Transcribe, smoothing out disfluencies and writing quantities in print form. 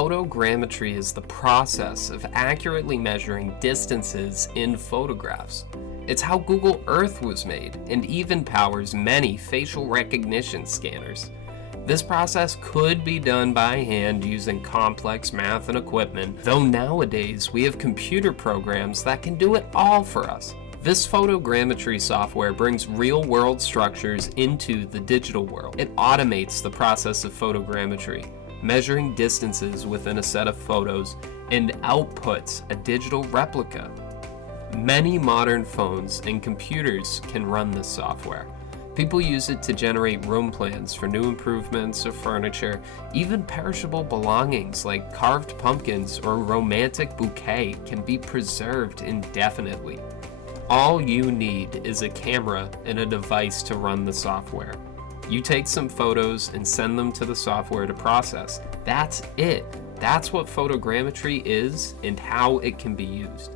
Photogrammetry is the process of accurately measuring distances in photographs. It's how Google Earth was made and even powers many facial recognition scanners. This process could be done by hand using complex math and equipment, though nowadays we have computer programs that can do it all for us. This photogrammetry software brings real-world structures into the digital world. It automates the process of photogrammetry, measuring distances within a set of photos, and outputs a digital replica. Many modern phones and computers can run this software. People use it to generate room plans for new improvements of furniture. Even perishable belongings like carved pumpkins or a romantic bouquet can be preserved indefinitely. All you need is a camera and a device to run the software. You take some photos and send them to the software to process. That's it. That's what photogrammetry is and how it can be used.